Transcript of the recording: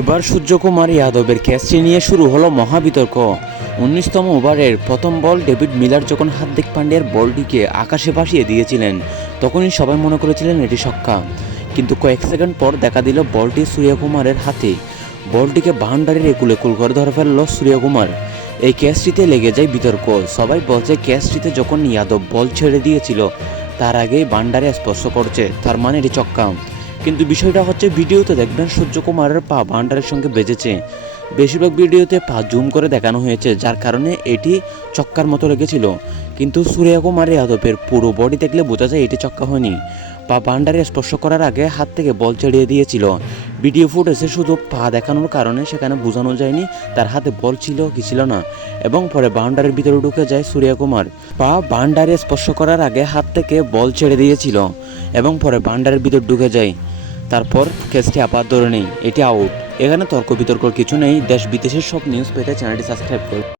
এবার সূর্যকুমার যাদবের ক্যাচটি নিয়ে শুরু হলো মহাবিতর্ক। 19তম ওভারের প্রথম বল ডেভিড মিলার যখন হার্দিক পান্ডিয়ার বলটিকে আকাশে ভাসিয়ে দিয়েছিলেন তখনই সবাই মনে করেছিলেন এটি ছক্কা, কিন্তু কয়েক সেকেন্ড পর দেখা দিল বলটি সূর্যকুমারের হাতে। বলটিকে বাউন্ডারির একুল করে ধরে ফেলল সূর্যকুমার। এই ক্যাচটিতে লেগে যায় বিতর্ক। সবাই বলছে ক্যাচটিতে যখন যাদব বল ছেড়ে দিয়েছিল তার আগেই বাউন্ডারি স্পর্শ করছে, তার মানে এটি ছক্কা। কিন্তু বিষয়টা হচ্ছে ভিডিওতে দেখবেন সূর্যকুমারের পা বাউন্ডারির সঙ্গে বেজেছে। বেশিরভাগ ভিডিওতে পা জুম করে দেখানো হয়েছে, যার কারণে এটি ছক্কার মতো লেগেছিল। কিন্তু সূর্যকুমার যাদবের পুরো বডি দেখলে বোঝা যায় এটি ছক্কা হয়নি। পা বাউন্ডারি স্পর্শ করার আগে হাত থেকে বল ছেড়িয়ে দিয়েছিল। ভিডিও ফুটেজে শুধু পা দেখানোর কারণে সেখানে বোঝানো যায়নি তার হাতে বল ছিল কি ছিল না, এবং পরে বাউন্ডারির ভিতরে ঢুকে যায় সূর্যকুমার। পা বাউন্ডারি স্পর্শ করার আগে হাত থেকে বল ছেড়ে দিয়েছিল এবং পরে বাউন্ডারির ভিতর ঢুকে যায়। তারপর কেসটি আপাত ধরে নেই, এটি আউট। এখানে তর্ক বিতর্ক কিছু নেই। দেশ বিদেশের সব নিউজ পেতে চ্যানেলটি সাবস্ক্রাইব করুন।